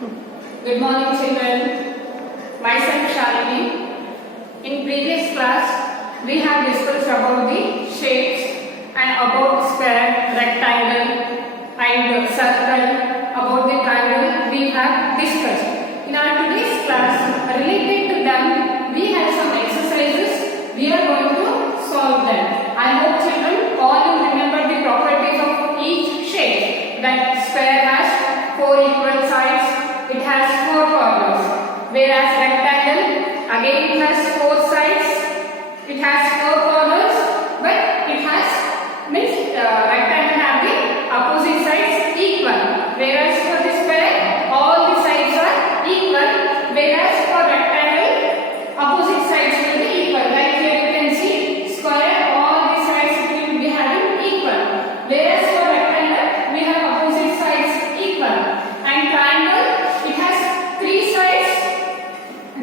Good morning, children. Myself Shalini. In previous class, we have discussed about the shapes and about square, rectangle, and circle. About the triangle, we have discussed. In our today's class, related to them, we have some exercises. We are going to solve them. I hope children all you remember the properties of each shape. That square has 4 equal sides. It has 4 corners, whereas rectangle again it has 4 sides. It has 4 corners, but it has rectangle have the opposite sides equal. Whereas for the square, all the sides are equal. Whereas for rectangle, opposite sides will be equal. Like here you can see square, all the sides will be having equal. Whereas for rectangle, we have opposite sides equal. And triangle, it has 3 sides.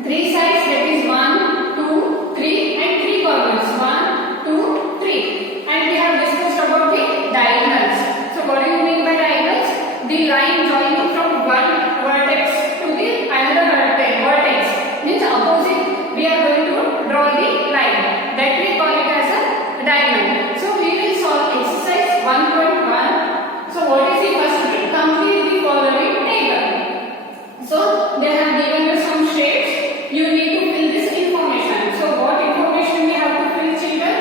3 sides, that is 1, 2, 3 and 3 corners. 1, 2, 3. And we have discussed about the diagonals. So what do you mean by diagonals? The line joining from one vertex to the another vertex. Means opposite, we are going to draw the line. That we call it as a diagonal. So we will solve exercise 1.1. So what is the first bit? Complete the following table. So they have given you some shapes. You need to fill this information. So what information we have to fill, children?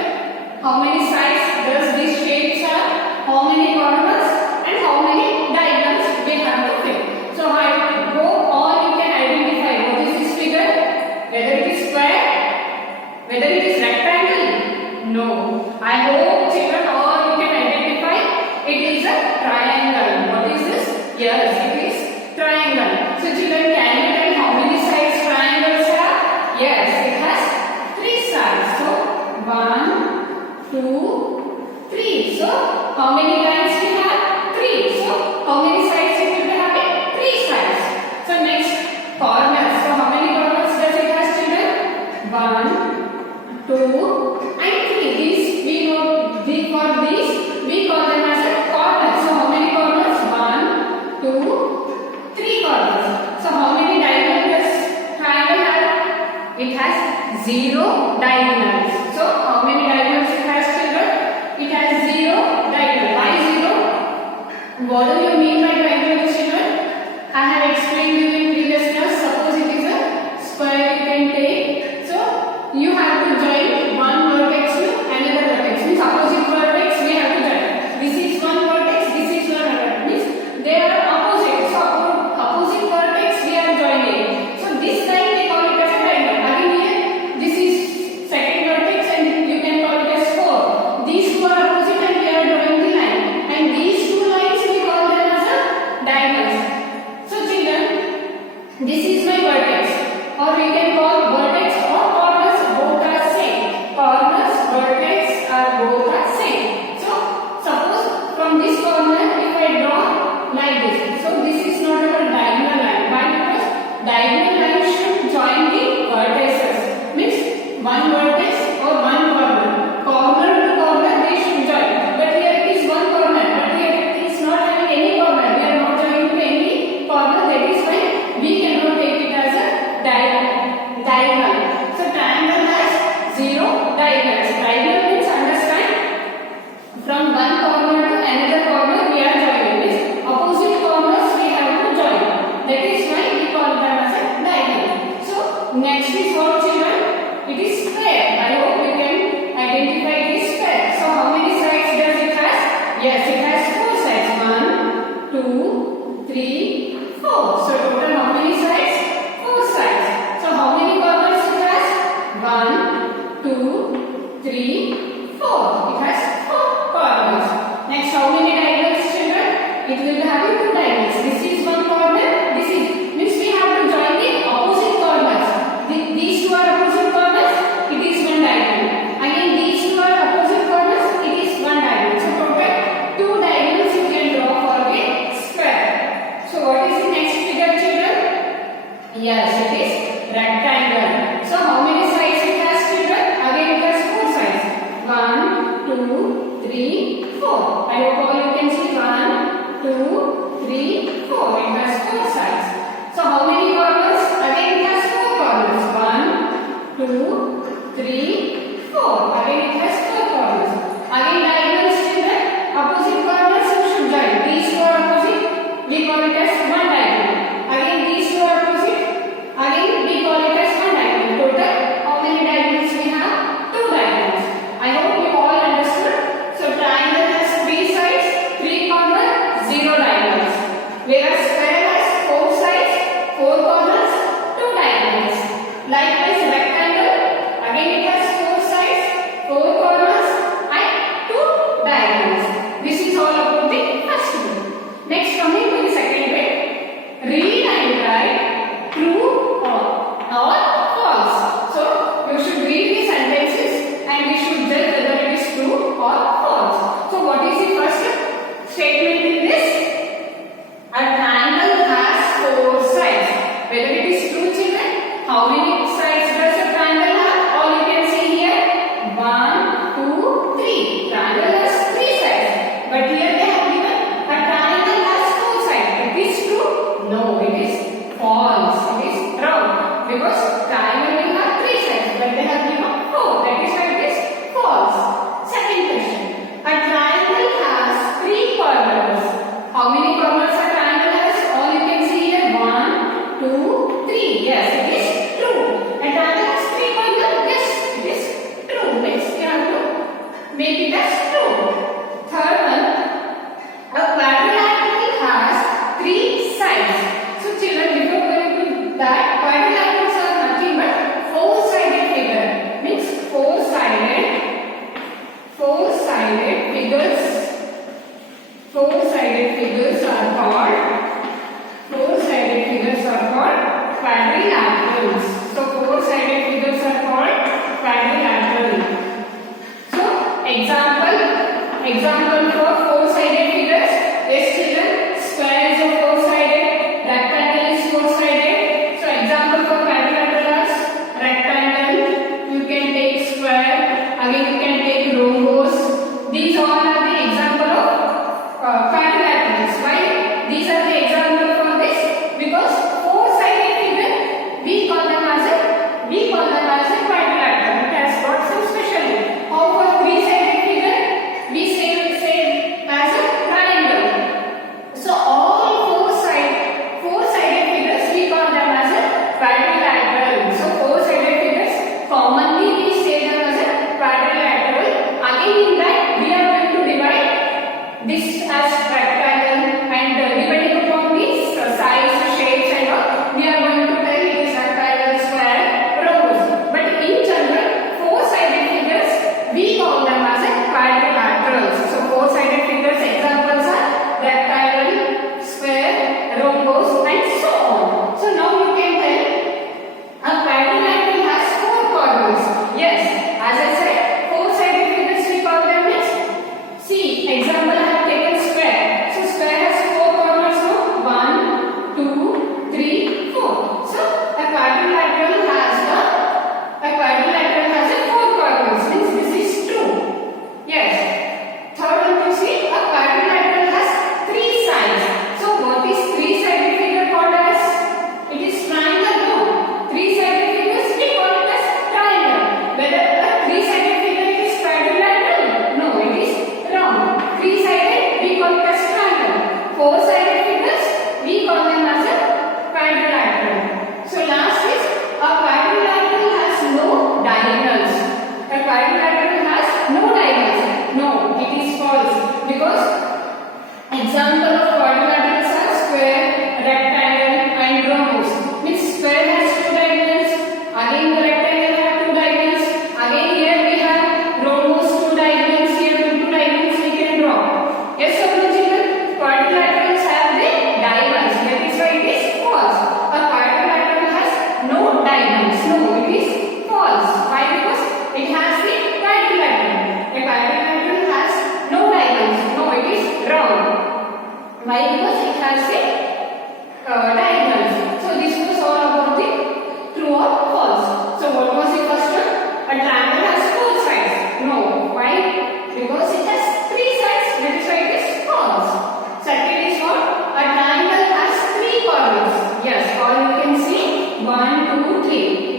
How many sides does these shapes have? How many corners? And how many diagonals we have to fill. So I hope all you can identify what is this figure. Whether it is square, whether it is rectangle. No. I hope children all you can identify it is a triangle. What is this? Yes, it is triangle. So children, can you tell how many sides triangles have? Yes, it has 3 sides. So 1, 2, 3. So how many lines we have? 3. So how many sides it will be having? 3 sides. So next, corners. So how many corners does it have, children? 1, 2 and 3. These we know, for these we call them as a corner. So how many corners? 1, 2, 3 corners. So how many diagonals does triangle have? It has 0 diagonals. So how many diagonals it has, children? It has 0 diagonal. Why 0? What do you mean by diagonal, children? I have explained you in previous class. Suppose it is a square you can take. So you have to join one vertex to another vertex. Means opposite vertex we have to join. This is one vertex, this is one vertex. Means they are opposite. So opposite vertex we are joining. So this line we call it as a diagonal. Again here, this is second vertex and you can call it as 4. These two are opposite and we are drawing the line. And these two lines we call them as a diagonals. So children, this is my vertex. Or we can call vertex or corners, both are same. Corners, vertex are both are same. So suppose from this corner if I draw like this. So this is not a diagonal line. Why? Because diagonal line should join the vertices. Means one vertex or one corner. Corner to corner they should join. But here it is one corner. But here it is not having any corner. We are not joining to any corner. That is why we cannot take it as a diagonal. So triangle has 0 diagonals. Diagonal means understand from one corner to another corner we are joining. Means opposite corners we have to join. That is why we call them as a diagonal. So next is what, children? It is square. I hope you can identify this square. So how many sides does it have? Yes, it has 4 sides. 1, 2, 3, 4. So total how many sides? 4 sides. So how many corners it has? 1, 2, 3, 4. It has 4 corners. Next, how many diagonals, children? It will be having 2 diagonals. This is one corner. This is means we have to join the opposite corners. These two are opposite corners. It is one diagonal. Again, these two are opposite corners. It is one diagonal. So total 2 diagonals you can draw for a square. So what is the next figure, children? Yes, it is rectangle. So how many sides it has, children? Again it has 4 sides. 1, 2, 3, 4. I hope all you can see 1, 2, 3, 4. It has 4 sides. Likewise, rectangle, again it has four sides, four corners and two diagonals. This is all about the first bit. Next, coming to the second bit, read and write true or false. So you should read the sentences and we should judge whether it is true or false. So what is the first statement in this? A triangle has four sides. Whether it is true, children? How many sides does a triangle have? All you can see here. 1, 2, 3. Triangle has 3 sides. But here they have given a triangle has 4 sides. It is true? No, it is false. It is wrong. Because triangle will have 3 sides. But they have given 4. That is why it is false. Second question. A triangle has 3 corners. How many corners a triangle has? All you can see here. 1, 2, 3. Yes, it is true. A triangle has 3 corners. Yes, it is true. Next, you have to make it as true. Third one, a quadrilateral has 3 sides. So, children, before going to that, quadrilaterals are nothing but four-sided figure. Means four-sided figures. Four-sided figures are called quadrilaterals. So four-sided figures are called quadrilateral. So example for four-sided figures. Yes, children, square is a four-sided, rectangle is four-sided. So example for quadrilateral is rectangle. You can take square. Again you can take rhombus. These all are the example of quadrilaterals. Why? These are the example for this because four-sided figure we call them as a quadrilateral. It has got some specialty. How for three-sided figure we say as a triangle. So all four-sided figures we call them as a quadrilateral. So four-sided figures commonly we say them as a quadrilateral. Again in that we are going to divide this as rectangle and depending upon these size, shapes and all, we are going to tell it is rectangle, square, rhombus. But in general, four-sided figures we call them as a quadrilaterals. So four-sided figures examples are rectangle, square, rhombus and so on. So now you can tell a quadrilateral has 4 corners. Yes, as I said, four-sided figures we call them as, see, example I have taken square. So square has 4 corners, no? 1, 2, 3, 4. So a quadrilateral has a 4 corners. Means this is true. Yes. Third one you see, a quadrilateral has 3 sides. So what is three-sided figure called as? It is triangle, no? Three-sided figures we call it as triangle. Whether a three-sided figure is quadrilateral? No, it is wrong. Three-sided we call it as triangle. Four-sided figures we call them as a quadrilateral. So last is a quadrilateral has no diagonals. A quadrilateral has no diagonals. No, it is false because example of quadrilaterals are square, rectangle and rhombus. Means square has 2 diagonals. Again the rectangle have 2 diagonals. Again here we have rhombus 2 diagonals. Here 2 diagonals we can draw. Yes or no, children? Quadrilaterals have the diagonals. That is why it is false. A quadrilateral has no diagonals. No, it is false. Why? Because it has the quadrilateral. A quadrilateral has no diagonals. No, it is wrong. Why? Because it has the diagonals. So this was all about the true or false. So what was the first one? A triangle has 4 sides. No. Why? Because it has 3 sides. That is why it is false. Second is what? A triangle has 3 corners. Yes, all you can see 1, 2, 3.